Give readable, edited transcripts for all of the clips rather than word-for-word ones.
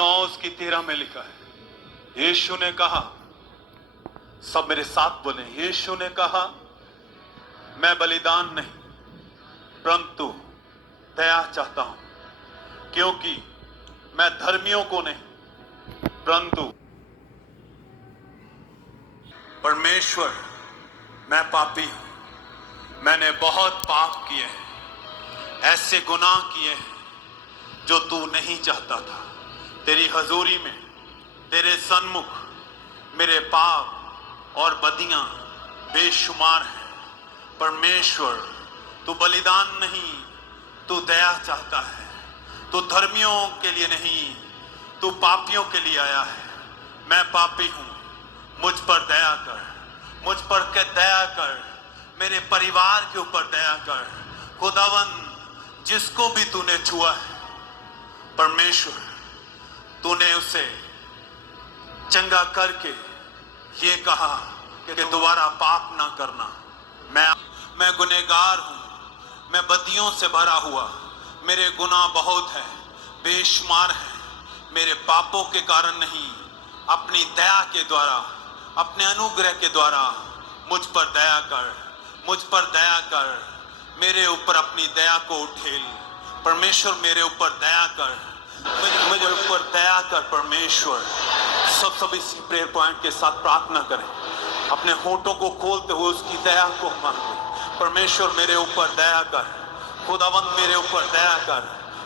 उसकी 13 में लिखा है, यीशु ने कहा, सब मेरे साथ बोले, यीशु ने कहा, मैं बलिदान नहीं परंतु दया चाहता हूं, क्योंकि मैं धर्मियों को नहीं परंतु परमेश्वर, मैं पापी हूं, मैंने बहुत पाप किए हैं, ऐसे गुनाह किए हैं जो तू नहीं चाहता था। तेरी हजूरी में, तेरे सन्मुख मेरे पाप और बदियां बेशुमार हैं। परमेश्वर, तू बलिदान नहीं, तू दया चाहता है। तू धर्मियों के लिए नहीं, तू पापियों के लिए आया है। मैं पापी हूं, मुझ पर दया कर, मुझ पर दया कर, मेरे परिवार के ऊपर दया कर। खुदावन, जिसको भी तूने छुआ है परमेश्वर, तूने उसे चंगा करके ये कहा कि दोबारा पाप ना करना। मैं गुनहगार हूं, मैं बदियों से भरा हुआ, मेरे गुनाह बहुत है, बेशुमार है। मेरे पापों के कारण नहीं, अपनी दया के द्वारा, अपने अनुग्रह के द्वारा मुझ पर दया कर, मुझ पर दया कर, मेरे ऊपर अपनी दया को उठेल। परमेश्वर, मेरे ऊपर दया कर, मेरे ऊपर दया कर। परमेश्वर, सब इसी प्रेयर पॉइंट के साथ प्रार्थना करें, अपने होठों को खोलते हुए उसकी दया को मांगे। परमेश्वर, मेरे ऊपर दया कर। खुदावंद, मेरे ऊपर दया कर,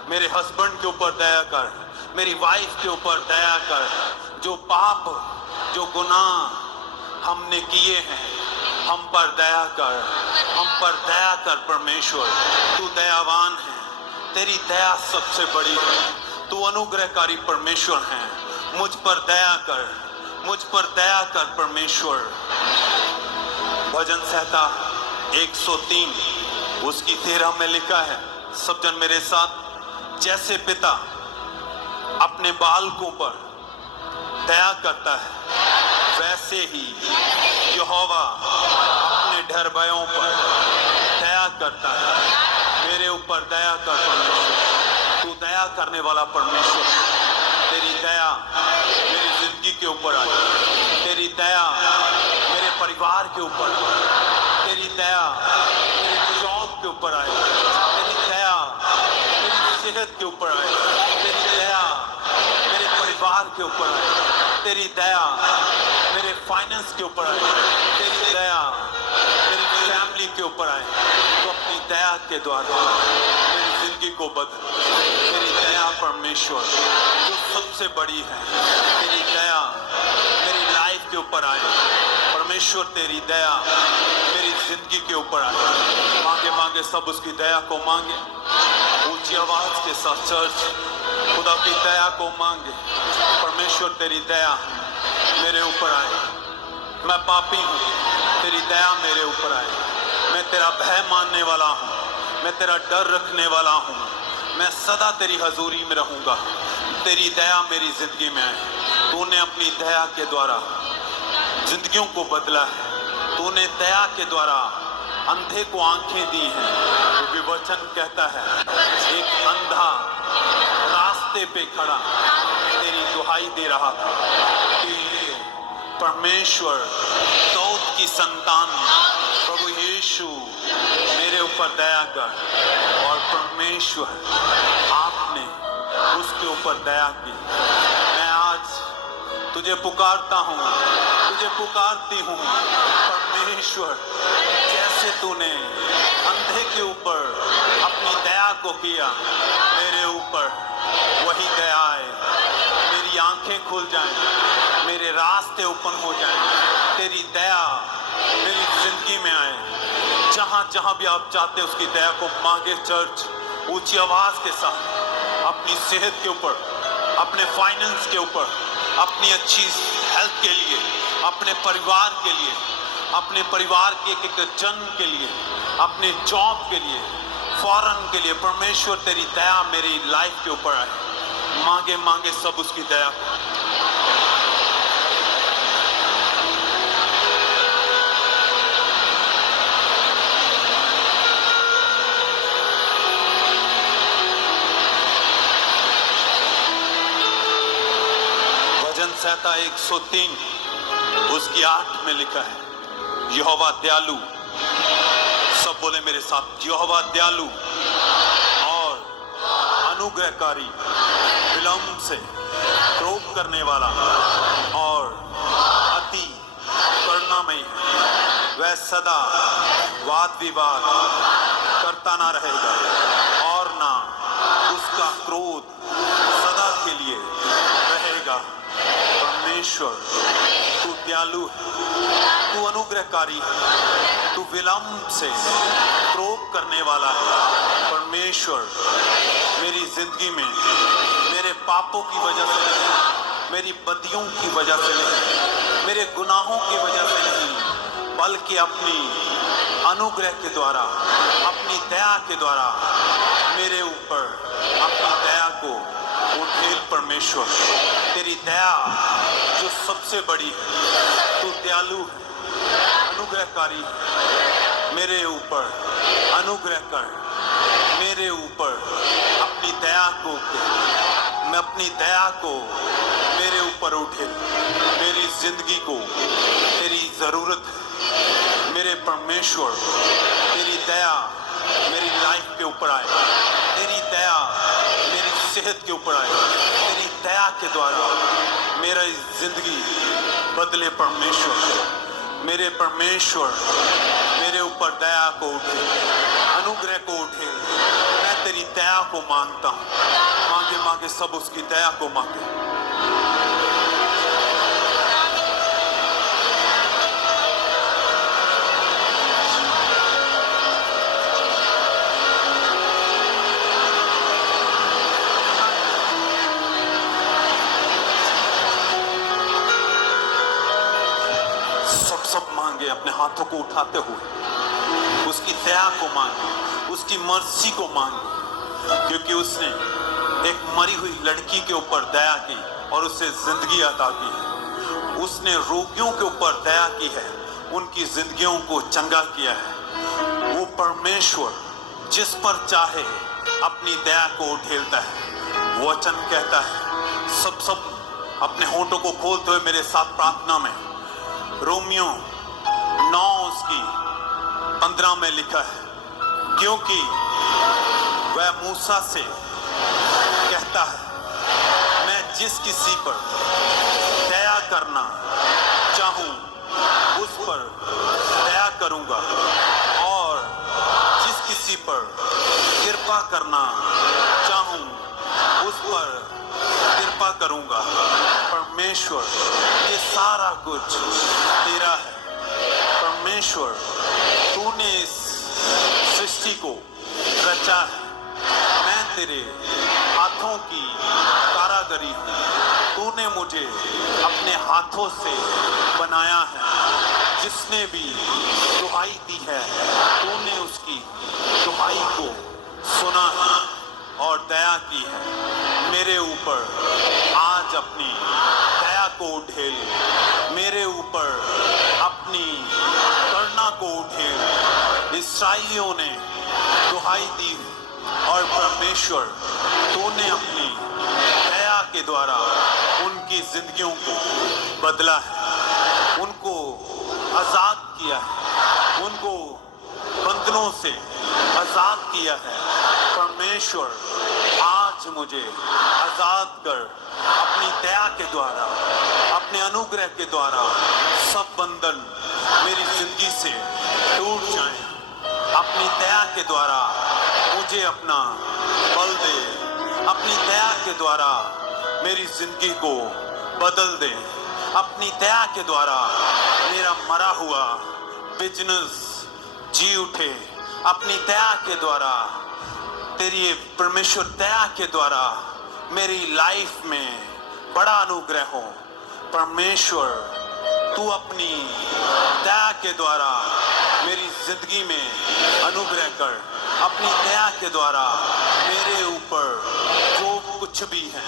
मेरे हस्बैंड के ऊपर दया कर, मेरी वाइफ के ऊपर दया कर। जो पाप, जो गुनाह हमने किए हैं, हम पर दया कर, हम पर दया कर। परमेश्वर, तू दयावान है, तेरी दया सबसे बड़ी है, तू अनुग्रहकारी परमेश्वर है। मुझ पर दया कर, मुझ पर दया कर। परमेश्वर, भजन संहिता 103 उसकी 13 में लिखा है, सब जन मेरे साथ, जैसे पिता अपने बालकों पर दया करता है, वैसे ही यहोवा अपने ढरबयों पर दया करता है। मेरे ऊपर दया कर परमेश्वर, तू दया करने वाला परमेश्वर। तेरी दया मेरी जिंदगी के ऊपर आए, तेरी दया मेरे परिवार के ऊपर, तेरी दया मेरे जॉब के ऊपर आए, तेरी दया मेरी सेहत के ऊपर आए, तेरी दया मेरे परिवार के ऊपर आए, तेरी दया मेरे फाइनेंस के ऊपर आए, तेरी दया मेरी फैमिली के ऊपर आए। तो अपनी दया के द्वारा मेरी जिंदगी को बदल। तेरी दया परमेश्वर जो सबसे बड़ी है, तेरी दया मेरी लाइफ के ऊपर आए। परमेश्वर, तेरी दया मेरी जिंदगी के ऊपर आए। मांगे मांगे सब उसकी दया को मांगे, ऊंची आवाज के साथ चर्च खुदा की दया को मांगे। परमेश्वर, तेरी दया मेरे ऊपर आए। मैं पापी हूँ, तेरी दया मेरे ऊपर आए। मैं तेरा भय मानने वाला हूँ, मैं तेरा डर रखने वाला हूँ, मैं सदा तेरी हजूरी में रहूंगा। तेरी दया मेरी जिंदगी में आए। तूने अपनी दया के द्वारा जिंदगियों को बदला है, तूने दया के द्वारा अंधे को आंखें दी हैं। क्योंकि वचन कहता है, एक अंधा रास्ते पे खड़ा तेरी दुहाई दे रहा था कि परमेश्वर, दाऊद की संतान प्रभु यीशु, मेरे ऊपर दया कर। और परमेश्वर, आपने उसके ऊपर दया की। मैं आज तुझे पुकारता हूँ, तुझे पुकारती हूँ। परमेश्वर, जैसे तूने अंधे के ऊपर अपनी दया को किया, मेरे ऊपर वही दया आए। मेरी आंखें खुल जाएं, मेरे रास्ते ओपन हो जाएं। तेरी दया मेरी जिंदगी में आए। जहां जहां भी आप चाहते हैं उसकी दया को मांगे। चर्च, ऊंची आवाज के साथ अपनी सेहत के ऊपर, अपने फाइनेंस के ऊपर, अपनी अच्छी हेल्थ के लिए, अपने परिवार के लिए, अपने परिवार के एक जन्म के लिए, अपने जॉब के लिए, फॉरेन के लिए। परमेश्वर, तेरी दया मेरी लाइफ के ऊपर आए। मांगे मांगे सब उसकी दया। सहता 103 उसकी 8 में लिखा है, यहोवा दयालु, सब बोले मेरे साथ, यहोवा दयालु और अनुग्रहकारी, विलंब से क्रोध करने वाला और अति करुणामयी, वह सदा वाद विवाद करता ना रहेगा और ना उसका क्रोध सदा के लिए रहेगा। परमेश्वर तू दयालु है, तू अनुग्रहकारी है, तू विलंब से क्रोध करने वाला है। परमेश्वर मेरी जिंदगी में मेरे पापों की वजह से नहीं, मेरी बदियों की वजह से नहीं, मेरे गुनाहों की वजह से नहीं, बल्कि अपनी अनुग्रह के द्वारा, अपनी दया के द्वारा मेरे ऊपर अपनी दया को उठेल। परमेश्वर तेरी दया जो सबसे बड़ी है, तू दयालु है, अनुग्रहकारी है, मेरे ऊपर अनुग्रह कर, मेरे ऊपर अपनी दया को, मैं अपनी दया को मेरे ऊपर उठे। मेरी जिंदगी को तेरी जरूरत है मेरे परमेश्वर, तेरी दया मेरी लाइफ के ऊपर आए, तेरी दया मेरी सेहत के ऊपर आए, तेरी दया के द्वारा मेरा जिंदगी बदले। परमेश्वर मेरे परमेश्वर मेरे ऊपर दया को उठे, अनुग्रह को उठे। मैं तेरी दया को मांगता हूँ, मांगे मांगे सब उसकी दया को मांगे। सब मांगे, अपने हाथों को उठाते हुए उसकी दया को मांगे, उसकी मर्सी को मांगे, क्योंकि उसने एक मरी हुई लड़की के ऊपर दया की और उसे जिंदगी अता की है। उसने रोगियों के ऊपर दया की है, उनकी जिंदगियों को चंगा किया है। वो परमेश्वर जिस पर चाहे अपनी दया को उठेलता है। वचन कहता है, सब अपने होंठों को खोलते हुए मेरे साथ प्रार्थना में, रोमियो 9 उसकी 15 में लिखा है, क्योंकि वह मूसा से कहता है, मैं जिस किसी पर दया करना चाहूं उस पर दया करूंगा और जिस किसी पर कृपा करना चाहूं उस पर कृपा करूंगा। परमेश्वर ये सारा कुछ तेरा है। परमेश्वर तूने इस सृष्टि को रचा है, मैं तेरे हाथों की कारीगरी हूँ। तूने मुझे अपने हाथों से बनाया है। जिसने भी दुहाई दी है, तूने उसकी दुहाई को सुना है और दया की है। मेरे ऊपर आज अपनी दया को उठेल, मेरे ऊपर अपनी करुणा को उठेल। इस्राएलियों ने दुहाई दी और परमेश्वर तूने अपनी दया के द्वारा उनकी जिंदगियों को बदला है, उनको आजाद किया है, उनको बंधनों से आजाद किया है। परमेश्वर आज मुझे आजाद कर, अपनी दया के द्वारा, अपने अनुग्रह के द्वारा सब बंधन मेरी जिंदगी से टूट जाएं। अपनी दया के द्वारा मुझे अपना बल दे, अपनी दया के द्वारा मेरी जिंदगी को बदल दे। अपनी दया के द्वारा मेरा मरा हुआ बिजनेस जी उठे। अपनी दया के द्वारा, तेरी परमेश्वर दया के द्वारा मेरी लाइफ में बड़ा अनुग्रह हो। परमेश्वर तू अपनी दया के द्वारा मेरी जिंदगी में अनुग्रह कर। अपनी दया के द्वारा मेरे ऊपर जो कुछ भी है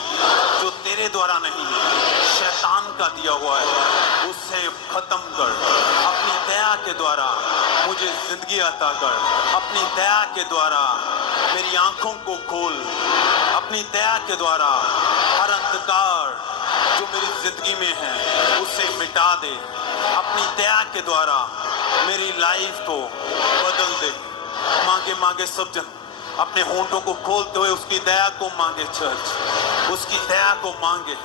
जो तेरे द्वारा नहीं है, शैतान का दिया हुआ है, उससे खत्म कर। अपनी दया के द्वारा मुझे जिंदगी अता कर। अपनी दया के द्वारा मेरी आंखों को खोल। अपनी दया के द्वारा हर अंधकार जो मेरी जिंदगी में मिटा दे, अपनी दया के द्वारा मेरी लाइफ को बदल दे। मांगे मांगे सब जन अपने होंठों को खोलते हुए उसकी दया को मांगे। चर्च, उसकी दया को मांगे।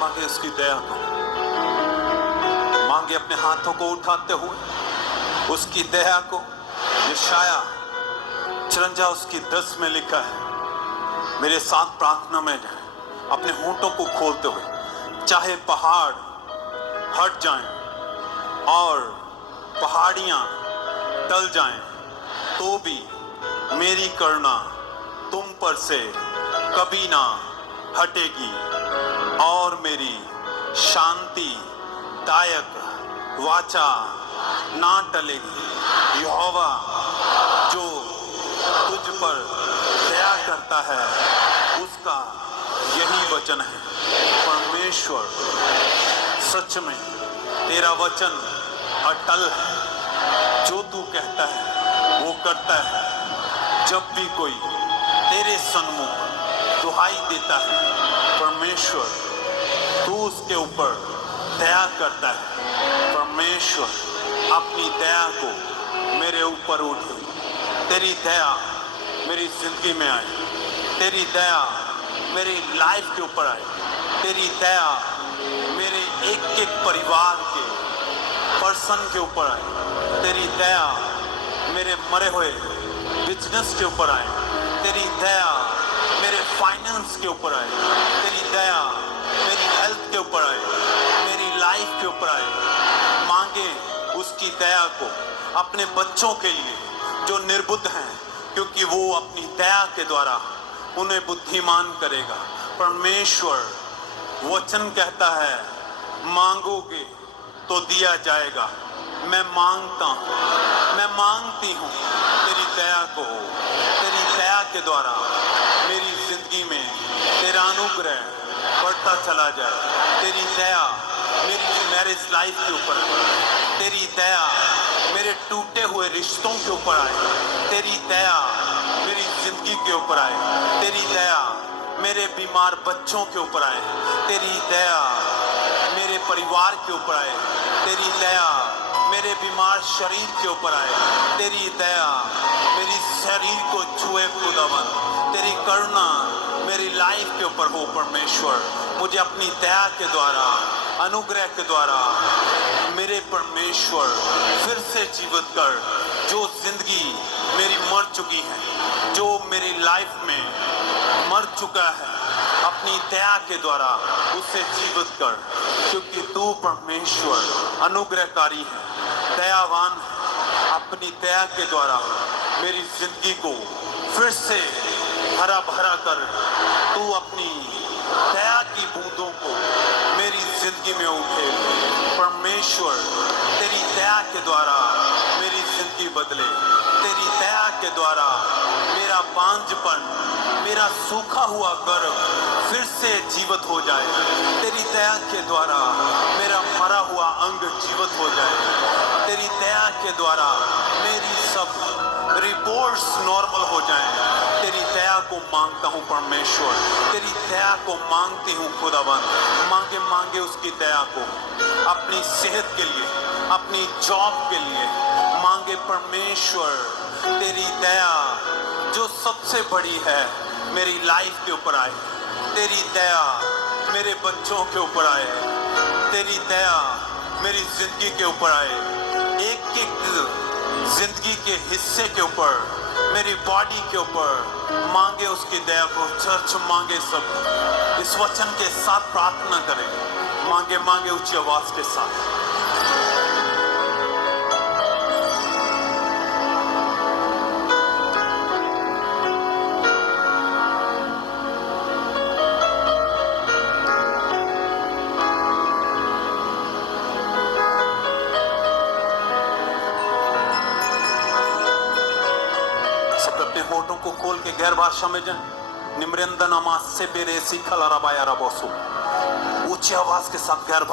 मांगे उसकी दया को, मांगे अपने हाथों को उठाते हुए उसकी दया को। यशाया 54 उसकी 10 में लिखा है, मेरे साथ प्रार्थना में अपने होंठों को खोलते हुए, चाहे पहाड़ हट जाएं और पहाड़ियां टल जाएं, तो भी मेरी करुणा तुम पर से कभी ना हटेगी और मेरी शांति दायक वाचा ना टलेगी। यहोवा जो तुझ पर दया करता है उसका यही वचन है। परमेश्वर सच में तेरा वचन अटल है, जो तू कहता है वो करता है। जब भी कोई तेरे सन्मुख दुहाई देता है, परमेश्वर तू उसके ऊपर दया करता है। परमेश्वर अपनी दया को मेरे ऊपर उठे, तेरी दया मेरी जिंदगी में आए, तेरी दया मेरी लाइफ के ऊपर आए, तेरी दया मेरे एक एक परिवार के पर्सन के ऊपर आए, तेरी दया मेरे मरे हुए बिजनेस के ऊपर आए, तेरी दया मेरे फाइनेंस के ऊपर आए, तेरी दया मेरी हेल्थ के ऊपर आए, मेरी लाइफ के ऊपर आए। मांगे उसकी दया को अपने बच्चों के लिए जो निर्बुद्ध हैं, क्योंकि वो अपनी दया के द्वारा उन्हें बुद्धिमान करेगा। परमेश्वर वचन कहता है, मांगोगे तो दिया जाएगा। मैं मांगता हूँ, मैं मांगती हूँ तेरी दया को, तेरी दया के द्वारा मेरी जिंदगी में तेरा अनुग्रह बढ़ता चला जाए। तेरी दया मेरी मैरिज लाइफ के ऊपर आए, तेरी दया मेरे टूटे हुए रिश्तों के ऊपर आए, तेरी दया मेरी जिंदगी के ऊपर आए, तेरी दया मेरे बीमार बच्चों के ऊपर आए, तेरी दया मेरे परिवार के ऊपर आए, तेरी दया मेरे बीमार शरीर के ऊपर आए, तेरी दया मेरी शरीर को छुए खुदावन, तेरी करुणा मेरी लाइफ के ऊपर हो। परमेश्वर मुझे अपनी दया के द्वारा, अनुग्रह के द्वारा मेरे परमेश्वर फिर से जीवित कर। जो जिंदगी मेरी मर चुकी है, जो मेरी लाइफ में मर चुका है, अपनी दया के द्वारा उसे जीवित कर, क्योंकि तू परमेश्वर अनुग्रहकारी है, दयावान है। अपनी दया के द्वारा मेरी जिंदगी को फिर से हरा भरा कर। तू अपनी दया की बूंदों को मेरी जिंदगी में उठे। परमेश्वर तेरी दया के द्वारा मेरी जिंदगी बदले, तेरी दया के द्वारा मेरा बांझपन, मेरा सूखा हुआ गर्भ फिर से जीवित हो जाए, तेरी दया के द्वारा मेरा मरा हुआ अंग जीवित हो जाए, तेरी दया के द्वारा मेरी सब रिपोर्ट्स नॉर्मल हो जाएं। तेरी दया को मांगता हूँ परमेश्वर, तेरी दया को मांगती हूँ खुदावन। मांगे मांगे उसकी दया को अपनी सेहत के लिए, अपनी जॉब के लिए मांगे। परमेश्वर तेरी दया जो सबसे बड़ी है मेरी लाइफ के ऊपर आए, तेरी दया मेरे बच्चों के ऊपर आए, तेरी दया मेरी जिंदगी के ऊपर आए, एक एक जिंदगी के हिस्से के ऊपर, मेरी बॉडी के ऊपर मांगे उसकी दया को। चर्च मांगे, सब इस वचन के साथ प्रार्थना करें, मांगे मांगे ऊंची आवाज के साथ। होठों को खोल के गैर भाषा में जाए। निम्रंदन से बेरे सीखल रबाया रबोसु, ऊंची आवाज के साथ गैर